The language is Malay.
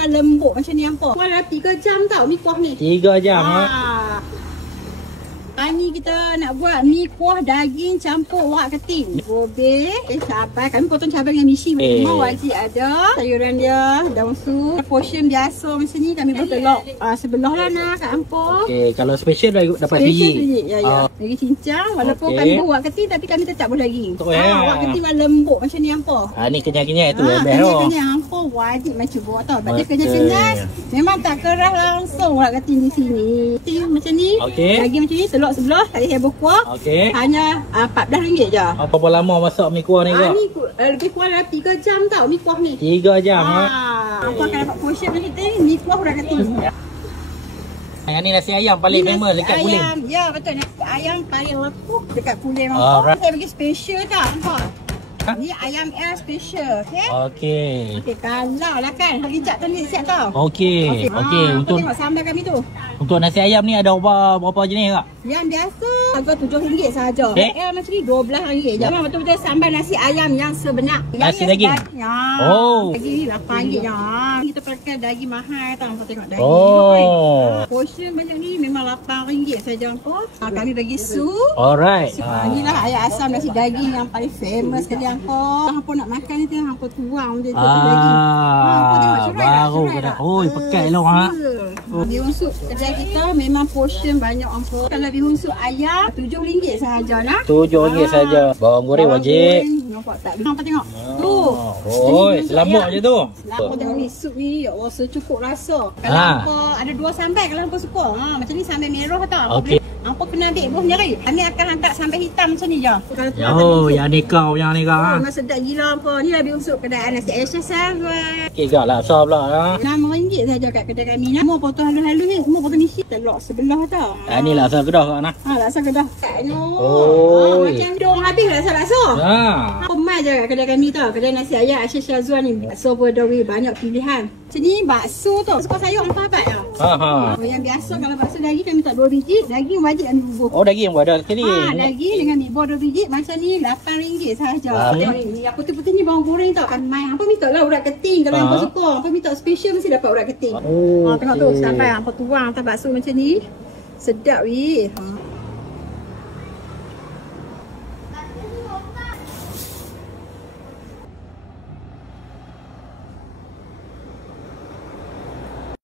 memang lembut macam ni hampa. Kuah dah 3 jam tau mi kuah ni. 3 jam Hari ni kita nak buat mi kuah daging campur wak keting. Gobe, cabai. Kami potong cabai dengan misi. Memang wajib ada. Sayuran dia, daun sup. Portion biasa macam ni kami buat telur sebelah lah nak kat hampa. Okey, kalau special dapat biji. Ya. Lagi cincang. Walaupun kami buat wak keting tapi kami tetap buat daging. Wak keting memang lembut macam ni hampa. Ni kenyal-kenyal tu best tu. Kenyal hampa wajib macam buat tau. Sebab dia kenyal-kenyal. Memang tak keras langsung wak keting di sini. Macam ni. Daging macam ni, telur sebelah, tak payah berkuah. Hanya RM14 je. Berapa lama masak mi kuah ni kak? Ni lebih kurang dalam 3 jam tau mi kuah ni. 3 jam Apa akan dapat portion macam ni, mi kuah udah keting. Yang ni nasi ayam paling famous dekat Kulim. Ya betul, nasi ayam paling lepuh dekat Kulim. Saya bagi special tak nampak? Ni ayam air special, okey? Okey, kalau lah kan hari jap tadi siap tau. Okey. Untuk tengok sambal kami tu. Untuk nasi ayam ni ada berapa jenis kak? Yang biasa harga RM7 sahaja. Air macam ni RM12 je. Memang betul-betul sambal nasi ayam yang sebenar. Nasi daging. Daging ni RM8 je. Kita pakai daging mahal tau. Tengok daging. Portion banyak ni memang RM8 saja. Kami bagi sup. Alright. Inilah ayam asam nasi daging yang paling famous sekali. Hampa nak makan ni tu hampa tuang je daging. Baru kena. Pekat elok Bihun sup kedai kita memang portion banyak hampa. Kalau bihun sup ayam RM7 sahaja lah. RM7 sahaja. Bawang goreng wajib. Nampak tak? Hampa tengok. Tu. Selamat je tu. Selamat tengok ni sup ni. Ya Allah secukup rasa. Kalau hampa ada 2 sambal kalau hampa suka. Macam ni sambal merah tau. Hampa kena ambil buah nyari. Kami akan hantar sambal hitam macam ni je. Yang ni kau memang sedap gila hampa. Ni lah bihun sup kedai nasi Aisyah sahabat. Okey kak lah, besar pula RM6 saja kat kedai kami. Semua potong halus-halus ni. Semua potong isi. Telur sebelah tau. Ni laksa Kedah kak nak. Laksa Kedah. Macam dong habis laksa-laksa. Pemai je kat kedai kami tau. Kedai nasi ayam Aisyah Syazwan ni. Bakso berduri banyak pilihan. Macam ni bakso tu. Suka sayur hampa apa ya? Yang biasa kalau bakso daging kami tak 2 biji. Daging wajib kami bubur. Daging pun ada sekali. Daging dengan bibur 2 biji. Macam ni RM8 sahaja. Tengok ni. Yang putih-putih ni bawang goreng tau. Kan main. Hampa minta lah urat keting. Kalau hampa suka. Hampa minta special mesti dapat urat keting. Tengok tu. Sampai hampa tuang atas bakso macam ni. Sedap weh.